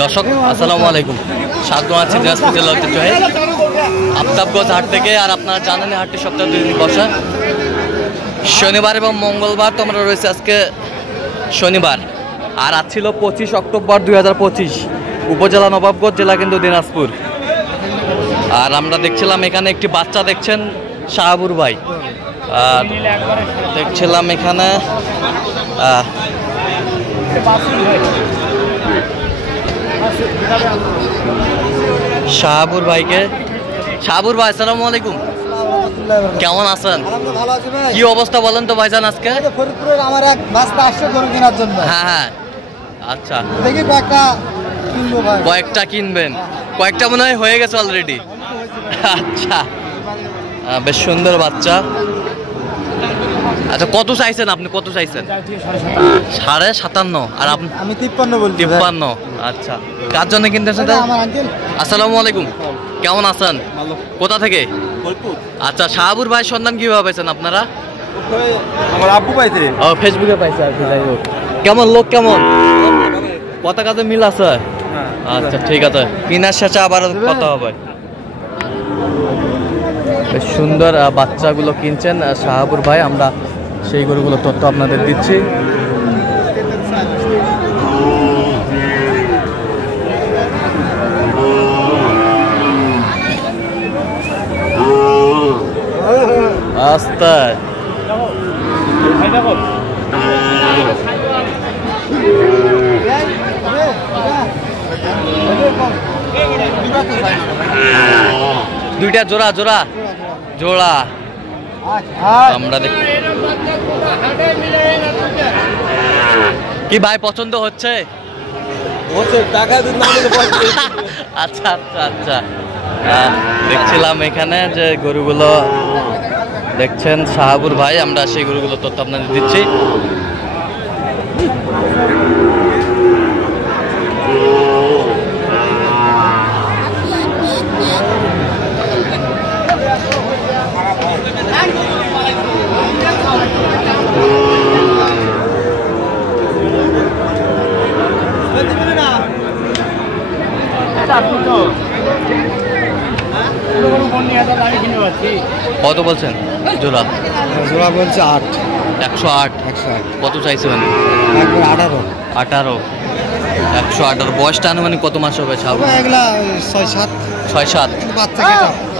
দর্শক আসসালামু আলাইকুম, স্বাগত আছি দিনাজপুর জেলা ঐতিহ্যবাহী আফতাবগঞ্জ হাট থেকে। আর আপনারা জানেন হাটটি সপ্তাহে 2 দিন বসা, শনিবার এবং মঙ্গলবার। তো আমরা রয়েছে আজকে শনিবার, আর আজ ছিল 25 অক্টোবর 2025, উপজেলা নবাবগঞ্জ, জেলা কিন্তু দিনাজপুর। আর আমরা দেখছিলাম এখানে একটি বাচ্চা, দেখছেন শাহাবুর ভাই। আর দেখছিলাম এখানে শাহাবুর ভাইকে। শাহাবুর ভাই আসসালামু আলাইকুম, কেমন আছেন? কি অবস্থা বলেন তো ভাইজান আজকে? আমার এক বাস্তা আসছে গরু কেনার জন্য। হ্যাঁ হ্যাঁ, আচ্ছা, দেখি কয়েকটা কিনবেন। কয়েকটা মনে হয় হয়ে গেছে অলরেডি। আচ্ছা, বেশ সুন্দর বাচ্চা। আচ্ছা, কত চাইছেন আপনি? কত চাইছেন? 57.5। আর আপনি? আমি 53 বলছি। 53। আচ্ছা, কার জন্য কিনতেছেন? আসসালামু আলাইকুম, কেমন আছেন? কোথা থেকে? আচ্ছা, শাহাবুর ভাই সন্ধান কিভাবে পাইছেন আপনারা? আমার আব্বু পাইছে। ও, ফেসবুকে পাইছে আর কি। যাই হোক, কেমন লোক, কেমন কথা কাজে মিল আছে? আচ্ছা ঠিক আছে, কিনার শেষে আবার কথা হবে। বেশ সুন্দর বাচ্চাগুলো কিনছেন শাহাবুর ভাই, আমরা সেই গরুগুলো তথ্য আপনাদের দিচ্ছি। আস্তে দুইটা জোড়া জোড়া জোড়া আমরা দেখি। কি ভাই পছন্দ হচ্ছে? আচ্ছা আচ্ছা আচ্ছা, দেখছিলাম এখানে যে গরুগুলো দেখছেন শাহাবুর ভাই, আমরা সেই গরুগুলো তথ্য আপনাদের দিচ্ছি। কত বলছেন জোড়া? জোড়া বলছে 8। 108। কত চাইছেন? 18। 118। বয়সটা আনুমানিক কত মাস হবে? এগুলা 6-7। 6-7 বাচ্চা।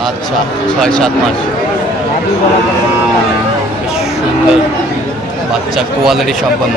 আচ্ছা, 6-7 মাস। সুন্দর বাচ্চা, কোয়ালিটি সম্পন্ন।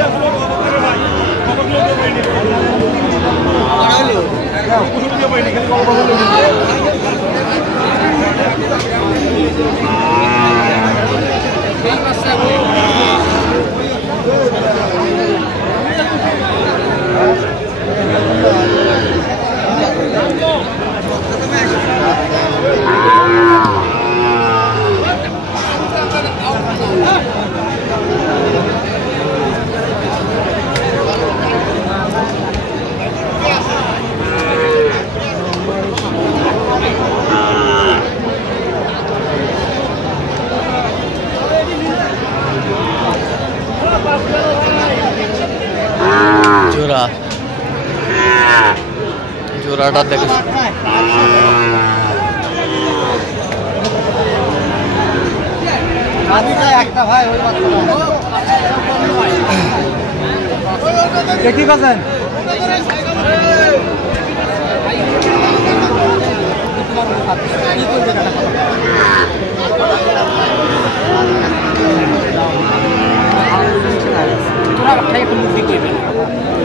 জোড়া জোড়াটা দেখে কি করছেন?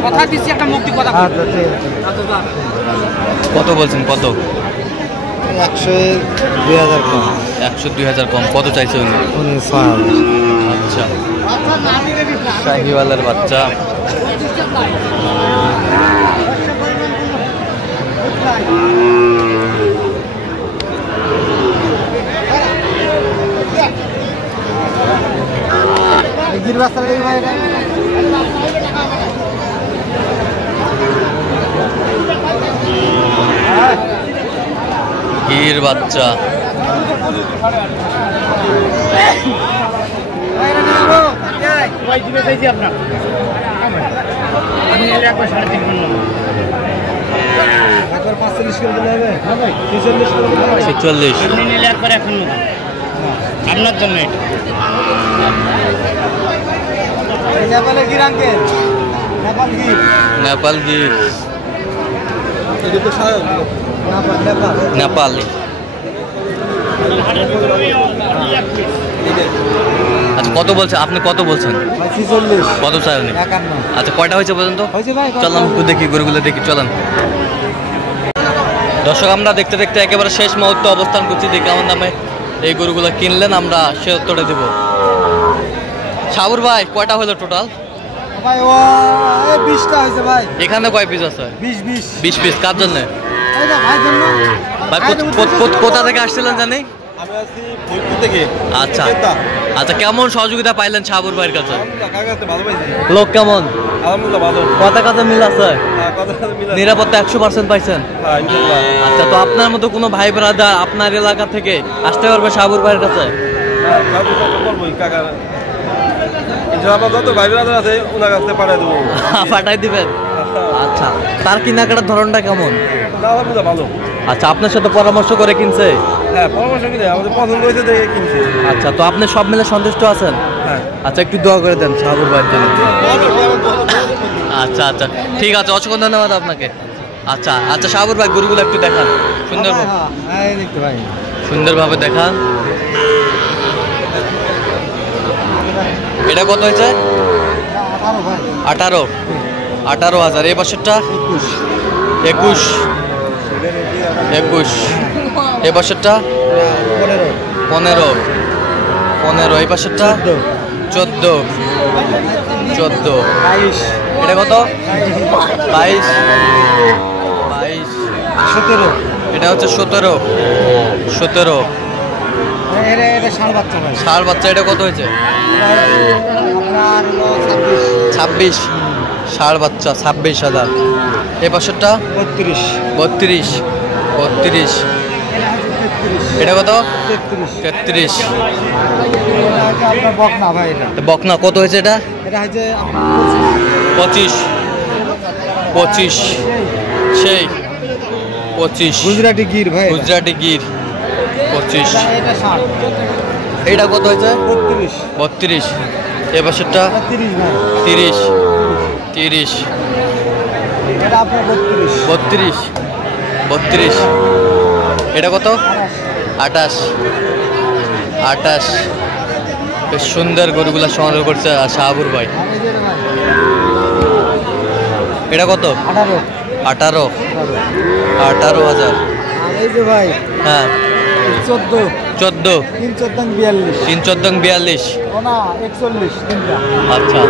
কথা দিচ্ছি, একটা মুক্তি কথা। কত বলছেন? কত? 102,000 কম। 102,000 কম। কত চাইছে উনি? 6,000। আচ্ছা, শাহিওয়ালের বাচ্চা। গির বাচ্চা। 46 আপনি নিলে একবার এখন আপনার জন্য নেপালে কি রাখেন? নেপাল গির নেপালি। আচ্ছা কত বলছেন আপনি? কত বলছেন? 46 কত চাই উনি? 51 আচ্ছা কয়টা হয়েছে পর্যন্ত? হয়েছে ভাই। চললাম একটু দেখি গরুগুলো দেখি, চলেন। দর্শক আমরা দেখতে দেখতে একেবারে শেষ মুহূর্তে অবস্থান করছি। দেখি আমার নামে এই গরুগুলো কিনলেন, আমরা সে উত্তরে দেব। সাবুর ভাই কয়টা হলো টোটাল? ভাই ও 20টা হয়েছে ভাই। এখানে কয় পিস আছে? 20 পিস। কার জন্য এই না ভাই জন্য। ভাই কোথা থেকে আসছিলেন জানি? আমি আছি ফরিদপুর থেকে। আচ্ছা আচ্ছা, কেমন সহযোগিতা পাইলেন সাবুর ভাইয়ের কাছে? কাকাতে ভালো পাইছি। লোক কেমন? আলহামদুলিল্লাহ ভালো। কথা কথা মিল আছে? কথা মিলে নিরাপত্তা 100% পাইছেন? হ্যাঁ ইনশাআল্লাহ। আচ্ছা, তো আপনার মতো কোনো ভাই ব্রাদার আপনার এলাকা থেকে আসতে পারবে সাবুর ভাইয়ের কাছে? হ্যাঁ কাকু কত করবই কাকা। ইনশাআল্লাহ যত ভাই ব্রাদার আছে ওনার কাছে পাঠিয়ে দেবো। পাঠাই দিবেন? আচ্ছা, তার কেনাকাটার ধরনটা কেমন? আলহামদুলিল্লাহ ভালো। আচ্ছা, আপনার সাথে পরামর্শ করে কিনছে? হ্যাঁ পরামর্শ কিনে আমাদের পছন্দ হয়েছে দেখে কিনছি। আচ্ছা, তো আপনি সব মিলে সন্তুষ্ট আছেন? হ্যাঁ। আচ্ছা, একটু দোয়া করে দেন সাবুর ভাইয়ের জন্য। আচ্ছা আচ্ছা, ঠিক আছে, অসংখ্য ধন্যবাদ আপনাকে। আচ্ছা আচ্ছা সাবুর ভাই, গরুগুলো একটু দেখান সুন্দরভাবে। হ্যাঁ দেখতে ভাই। সুন্দরভাবে দেখান। এটা কত হয়েছে? 18 ভাই। 18,000। এই বছরটা 21। এই বছরটা 15। এই বছরটা 14। এটা কত? 22। 17। এটা হচ্ছে 17। এটা ষাঁড় বাচ্চা ভাই। ষাঁড় বাচ্চা। এটা কত হয়েছে? আপনার হলো 26। ষাঁড় বাচ্চা 26,000। এই বছরটা 32। 32। এটা কত? 33। আপনার বকনা ভাই। এটা বকনা কত হয়েছে? এটা এটা হচ্ছে 25। সেই 25। গুজরাটি গির ভাই। গুজরাটি গির 25। এটা ষাঁড়। এটা কত হয়েছে? 32। 32। এ বছরটা 30 ভাই। 30। এটা আপনার 32। 32। এটা কত? 28। বেশ সুন্দর গরুগুলা সংগ্রহ করছে শাহাবুর ভাই। এটা কত? 18,000। এই যে ভাই। হ্যাঁ 14। 14। 3 14 42। 3 14 42। না 41 তিনটা। আচ্ছা,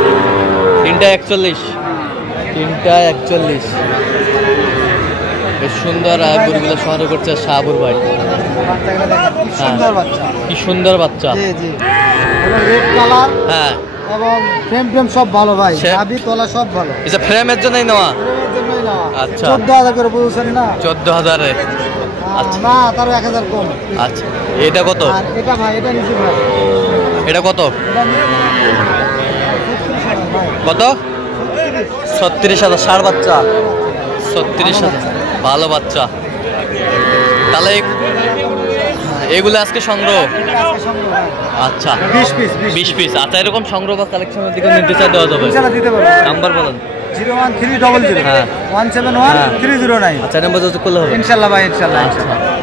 তিনটা 41। বেশ সুন্দর গরুগুলো সংগ্রহ করছে শাহাবুর ভাই। বাচ্চাগুলো দেখেন কি সুন্দর বাচ্চা। কি সুন্দর বাচ্চা। জি জি। এবং রেড কালার হ্যাঁ, এবং ফ্রেম সব ভালো ভাই। সে- নাভি তলা সব ভালো। এটা ফ্রেমের জন্যই নেওয়া? ফ্রেমের জন্যই না। আচ্ছা। 14,000 করে বলছেন না? 14,000-এ। আচ্ছা। না তারও 1000 কম। আচ্ছা, এটা কত? আর এটা ভাই, এটা নিচে ভাই। এটা কত? এটা নিচে 36,000 ভাই। কত? 36,000। ষাঁড় বাচ্চা 36,000। ভালো বাচ্চা। তাহলে এগুলো আজকে সংগ্রহ? এটা আজকে সংগ্রহ ভাই। আচ্ছা, 20 পিস। 20 পিস। আচ্ছা, এরকম সংগ্রহ বা কালেকশনের দিকে নির্দেশনা দেওয়া যাবে? ইনশাআল্লাহ দিতে পারবো। নাম্বার বলেন। 01300 হ্যাঁ। 171 309। আচ্ছা, নাম্বার যোগাযোগ করলে হবে? ইনশাআল্লাহ ভাই, ইনশাআল্লাহ।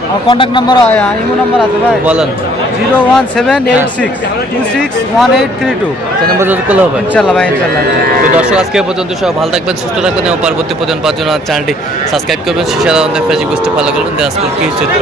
আমার কন্ট্যাক্ট নাম্বার ইমো নাম্বার আছে ভাই। বলেন। 01786261832। আচ্ছা, নাম্বার যোগাযোগ করলে হবে? ইনশাআল্লাহ ভাই, ইনশাআল্লাহ। তো দর্শক, আজকে এ পর্যন্ত সবাই ভালো থাকবেন, সুস্থ থাকবেন এবং পরবর্তী পর্যন্ত পাওয়ার জন্য চ্যানেলটি সাবস্ক্রাইব করবেন, শিশাদা ফেসবুক পোস্টে ফলো করবেন। দিনাজপুর কৃষি চিত্র।